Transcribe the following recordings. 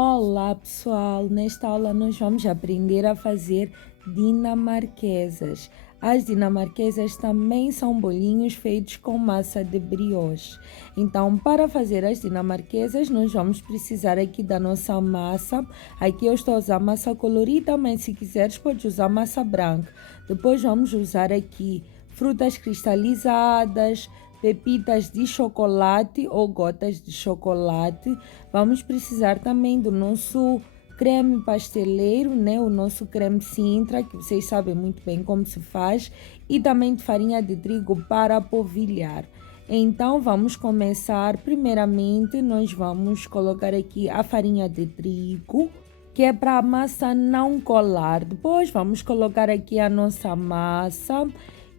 Olá pessoal, nesta aula nós vamos aprender a fazer dinamarquesas. As dinamarquesas também são bolinhos feitos com massa de brioche. Então, para fazer as dinamarquesas, nós vamos precisar aqui da nossa massa. Aqui eu estou a usar massa colorida, mas se quiseres pode usar massa branca. Depois vamos usar aqui frutas cristalizadas, pepitas de chocolate ou gotas de chocolate. Vamos precisar também do nosso creme pasteleiro, né? O nosso creme Sintra, que vocês sabem muito bem como se faz, e também de farinha de trigo para polvilhar. Então, vamos começar. Primeiramente, nós vamos colocar aqui a farinha de trigo, que é para a massa não colar. Depois, vamos colocar aqui a nossa massa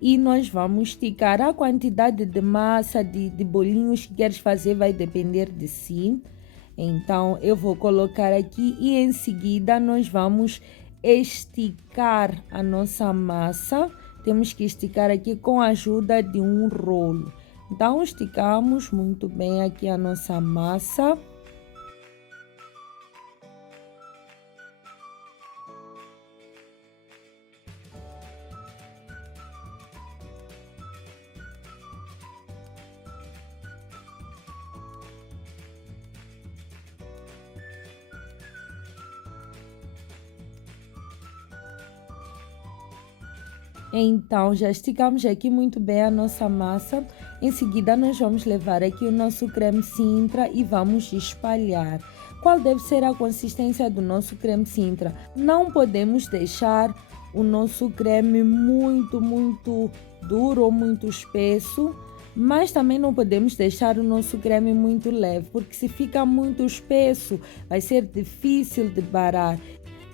e nós vamos esticar. A quantidade de massa, de bolinhos que queres fazer vai depender de si. Então, eu vou colocar aqui e em seguida nós vamos esticar a nossa massa. Temos que esticar aqui com a ajuda de um rolo. Então, esticamos muito bem aqui a nossa massa. Então, já esticamos aqui muito bem a nossa massa. Em seguida, nós vamos levar aqui o nosso creme Sintra e vamos espalhar. Qual deve ser a consistência do nosso creme Sintra? Não podemos deixar o nosso creme muito duro ou muito espesso, mas também não podemos deixar o nosso creme muito leve, porque se fica muito espesso, vai ser difícil de barar.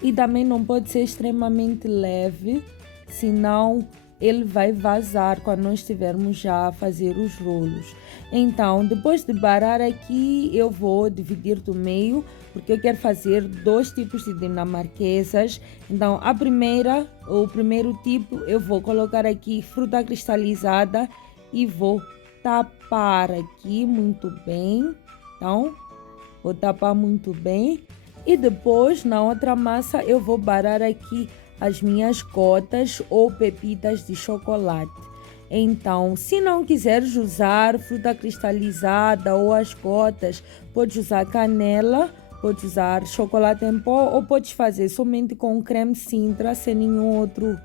E também não pode ser extremamente leve, senão ele vai vazar quando nós estivermos já a fazer os rolos. Então, depois de barar aqui, eu vou dividir do meio, porque eu quero fazer dois tipos de dinamarquesas. Então, o primeiro tipo, eu vou colocar aqui fruta cristalizada e vou tapar aqui muito bem. Então, vou tapar muito bem. E depois, na outra massa, eu vou barar aqui as minhas gotas ou pepitas de chocolate. Então, se não quiseres usar fruta cristalizada ou as gotas, podes usar canela, podes usar chocolate em pó ou podes fazer somente com creme Sintra, sem nenhum outro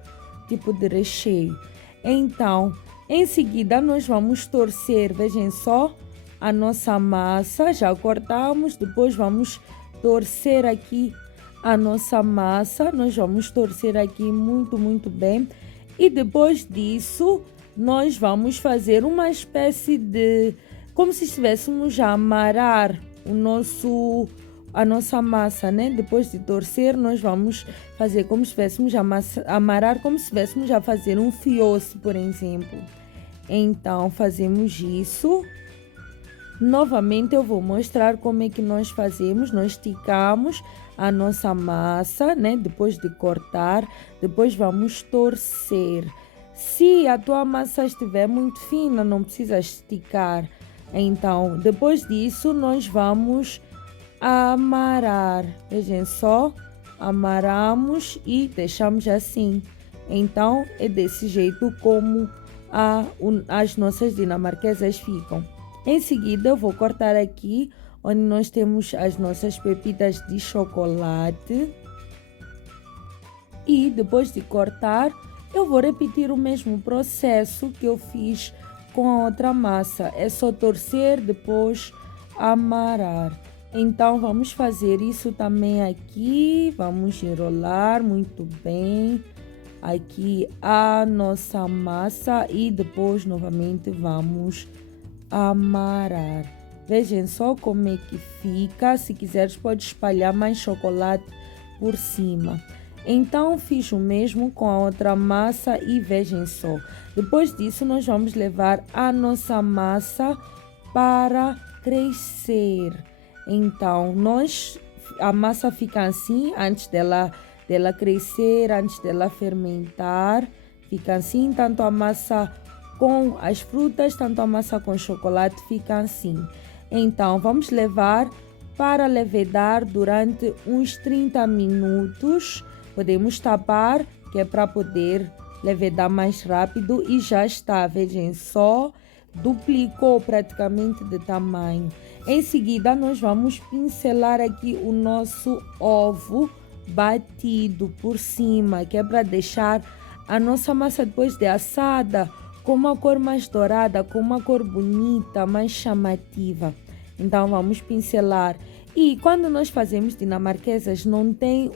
tipo de recheio. Então, em seguida nós vamos torcer, vejam só, a nossa massa, já cortamos, depois vamos torcer aqui a nossa massa, nós vamos torcer aqui muito bem e depois disso nós vamos fazer uma espécie de, como se estivéssemos a amarrar a nossa massa, né? Depois de torcer nós vamos fazer como se estivéssemos a amarrar, como se estivéssemos a fazer um fioce, por exemplo. Então fazemos isso. Novamente eu vou mostrar como é que nós fazemos. Nós esticamos a nossa massa, né? Depois de cortar, depois vamos torcer. Se a tua massa estiver muito fina, não precisa esticar. Então, depois disso, nós vamos amarrar. Vejam só, amarramos e deixamos assim. Então, é desse jeito como as nossas dinamarquesas ficam. Em seguida, eu vou cortar aqui onde nós temos as nossas pepitas de chocolate. E depois de cortar, eu vou repetir o mesmo processo que eu fiz com a outra massa. É só torcer, depois amarrar. Então, vamos fazer isso também aqui. Vamos enrolar muito bem aqui a nossa massa e depois novamente vamos amarrar. Vejam só como é que fica. Se quiseres pode espalhar mais chocolate por cima. Então fiz o mesmo com a outra massa e vejam só. Depois disso nós vamos levar a nossa massa para crescer. Então a massa fica assim antes dela crescer, antes dela fermentar. Fica assim, tanto a massa com as frutas, tanto a massa com chocolate fica assim. Então, vamos levar para levedar durante uns 30 minutos. Podemos tapar, que é para poder levedar mais rápido, e já está, vejam só, duplicou praticamente de tamanho. Em seguida, nós vamos pincelar aqui o nosso ovo batido por cima, que é para deixar a nossa massa depois de assada com uma cor mais dourada, com uma cor bonita, mais chamativa. Então vamos pincelar. E quando nós fazemos dinamarquesas, não tem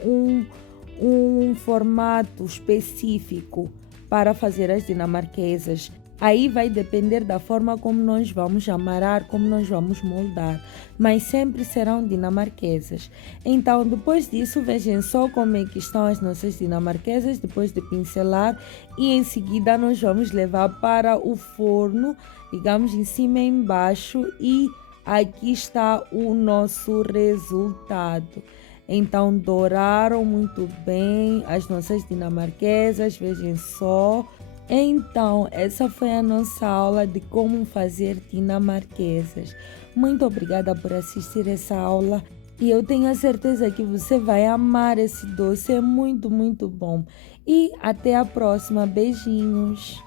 um formato específico para fazer as dinamarquesas. Aí vai depender da forma como nós vamos amarrar, como nós vamos moldar, mas sempre serão dinamarquesas. Então, depois disso, vejam só como é que estão as nossas dinamarquesas, depois de pincelar, e em seguida nós vamos levar para o forno, digamos em cima e embaixo, e aqui está o nosso resultado. Então, douraram muito bem as nossas dinamarquesas, vejam só. Então, essa foi a nossa aula de como fazer dinamarquesas. Muito obrigada por assistir essa aula e eu tenho a certeza que você vai amar esse doce, é muito, muito bom. E até a próxima, beijinhos!